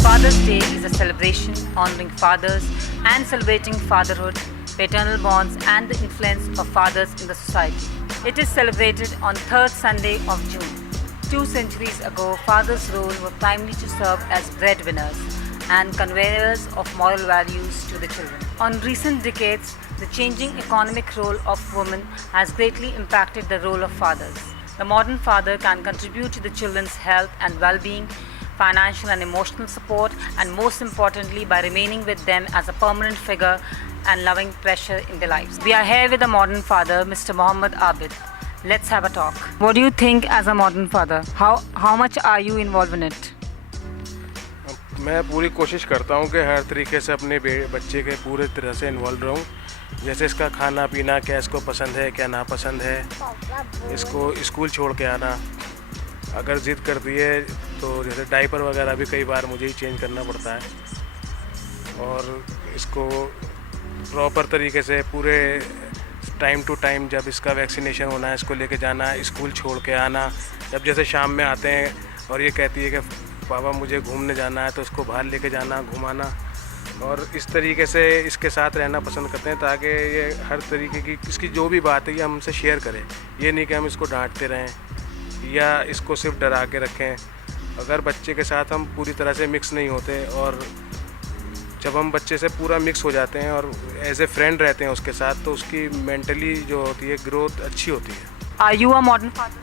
Father's Day is a celebration honoring fathers and celebrating fatherhood, paternal bonds, and the influence of fathers in the society. It is celebrated on third Sunday of June. 2 centuries ago, fathers' role was primarily to serve as breadwinners and conveyors of moral values to the children. On recent decades, the changing economic role of women has greatly impacted the role of fathers. The modern father can contribute to the children's health and well-being, financial and emotional support, and most importantly by remaining with them as a permanent figure and loving pressure in their lives. We are here with a modern father, Mr. Mohammed Abid. Let's have a talk. What do you think as a modern father? How much are you involved in it? मैं पूरी कोशिश करता हूँ कि हर तरीके से अपने बच्चे के पूरे तरह से इन्वॉल्व रहूँ। जैसे इसका खाना पीना, क्या इसको पसंद है, क्या नापसंद है, इसको स्कूल छोड़ के आना, अगर ज़िद करती है तो जैसे डायपर वगैरह भी कई बार मुझे ही चेंज करना पड़ता है, और इसको प्रॉपर तरीके से पूरे टाइम टू टाइम जब इसका वैक्सीनेशन होना है इसको लेके जाना, स्कूल छोड़ के आना। जब जैसे शाम में आते हैं और ये कहती है कि पापा मुझे घूमने जाना है, तो उसको बाहर लेके जाना, घुमाना, और इस तरीके से इसके साथ रहना पसंद करते हैं ताकि ये हर तरीके की इसकी जो भी बात है ये हमसे शेयर करें। ये नहीं कि हम इसको डांटते रहें या इसको सिर्फ डरा के रखें। अगर बच्चे के साथ हम पूरी तरह से मिक्स नहीं होते, और जब हम बच्चे से पूरा मिक्स हो जाते हैं और एज ए फ्रेंड रहते हैं उसके साथ, तो उसकी मेंटली जो होती है ग्रोथ अच्छी होती है। Are you a modern father?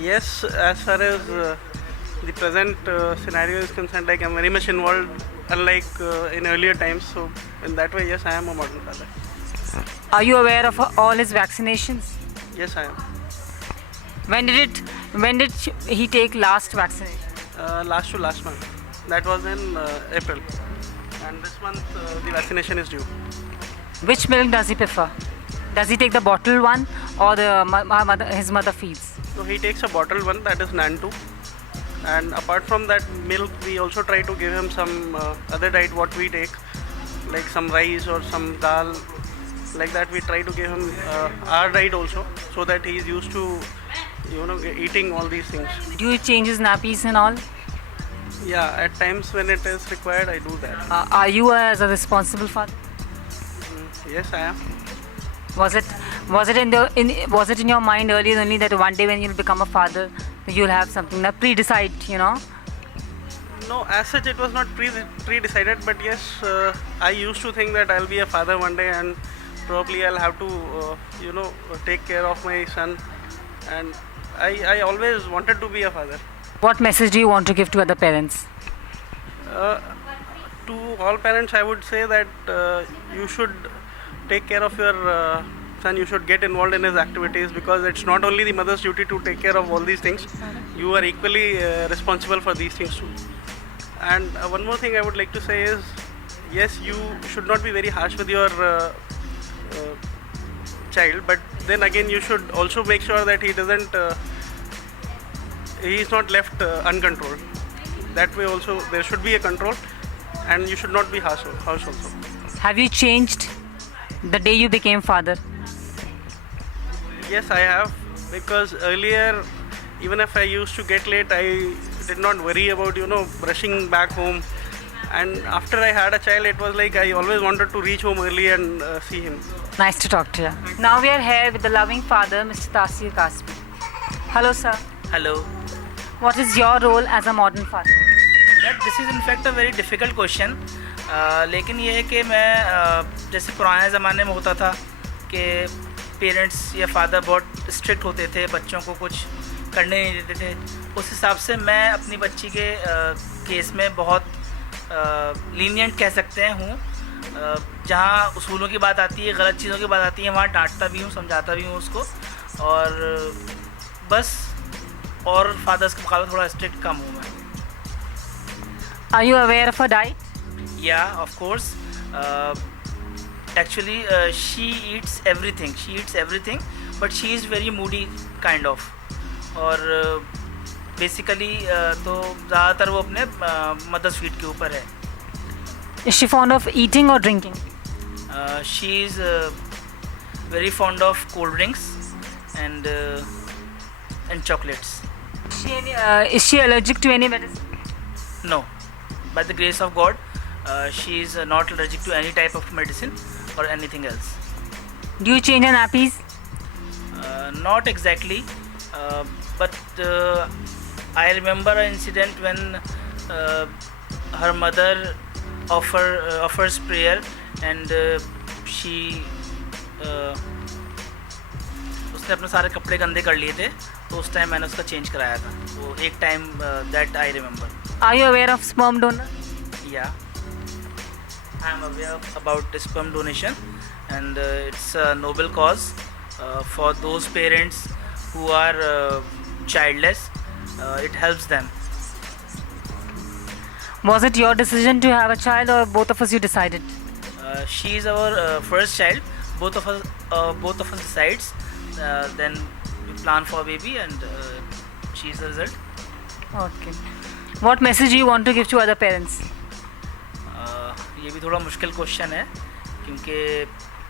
Yes, as far as the present scenario is concerned, like I'm very much involved, unlike in earlier times. So in that way, yes, I am a modern father. Are you aware of all his vaccinations? Yes, I am. When did he take last vaccination? Last month. That was in April, and this month the vaccination is due. Which milk does he prefer? Does he take the bottled one or his mother feeds? So he takes a bottled one, that is Nan 2. And apart from that milk, we also try to give him some other diet what we take, like some rice or some dal, like that. We try to give him our diet also, so that he is used to, eating all these things. Do you change his nappies and all? Yeah, at times when it is required, I do that. Are you as a responsible father? Yes, I am. Was it in your mind earlier only that one day when you'll become a father, you'll have something that pre-decide, No, as such it was not pre-decided, but yes, I used to think that I'll be a father one day, and probably I'll have to, take care of my son, and I always wanted to be a father. What message do you want to give to other parents? To all parents, I would say that you should take care of your son. You should get involved in his activities, because it's not only the mother's duty to take care of all these things. You are equally responsible for these things too. And one more thing I would like to say is, yes, you should not be very harsh with your child, but then again you should also make sure that he is not left uncontrolled. That way also there should be a control, and you should not be harsh also. Have you changed the day you became father? Yes, I have, because earlier, even if I used to get late, I did not worry about rushing back home. And after I had a child, it was like I always wanted to reach home early and see him. Nice to talk to you. Now we are here with the loving father, Mr. Tasir Kasmi. Hello, sir. Hello. What is your role as a modern father? This is in fact a very difficult question. लेकिन ये है कि मैं जैसे पुराने ज़माने में होता था कि पेरेंट्स या फादर बहुत स्ट्रिक्ट होते थे, बच्चों को कुछ करने नहीं देते थे। उस हिसाब से मैं अपनी बच्ची के केस में बहुत लीनियंट कह सकते हैं हूँ। जहाँ उसूलों की बात आती है, गलत चीज़ों की बात आती है, वहाँ डांटता भी हूँ, समझाता भी हूँ उसको, और बस, और फादर्स के मुकाबले थोड़ा स्ट्रिक्ट कम हूँ मैं। Are you aware of her diet? Yeah, of course. Actually, she eats everything, but she is very moody kind of. और basically तो ज़्यादातर वो अपने मदर्स फीड के ऊपर है। Is she fond of eating or drinking? She is very fond of cold drinks and chocolates. Is she allergic to any medicine? No, by the grace of God, she is not allergic to any type of medicine or anything else. Do you change her nappies? Not exactly, but I remember an incident when her mother offers prayer and she उसने अपने सारे कपड़े गंदे कर लिए थे, तो उस टाइम मैंने उसका चेंज कराया था. वो एक time that I remember. Are you aware of sperm donor? Yeah, I am aware about sperm donation, and it's a noble cause for those parents who are childless. It helps them. Was it your decision to have a child, or both of us you decided? She is our first child. Both of us decides. Then we plan for a baby, and she is the result. Okay. What message do you want to give to other parents? ये भी थोड़ा मुश्किल question है, क्योंकि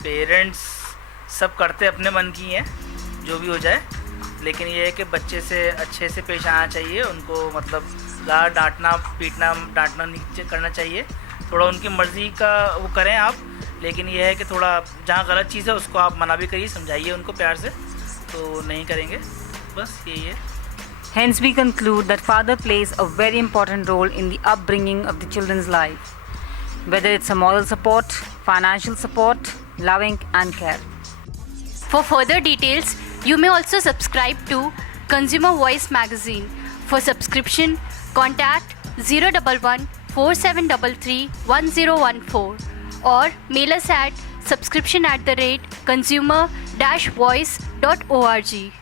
parents सब करते अपने मन की हैं, जो भी हो जाए. लेकिन ये है कि बच्चे से अच्छे से पेश आना चाहिए. उनको मतलब ज़्यादा डांटना नहीं करना चाहिए. थोड़ा उनकी मर्ज़ी का वो करें आप, लेकिन ये है कि थोड़ा जहाँ गलत चीज़ है उसको आप मना भी करिए, समझाइए उनको प्यार से, तो नहीं करेंगे. बस यही है. Hence, we conclude that father plays a very important role in the upbringing of the children's life, whether it's a moral support, financial support, loving and care. For further details, you may also subscribe to Consumer Voice magazine. For subscription, contact 011 4733 1014 or mail us at subscription@consumer-voice.org.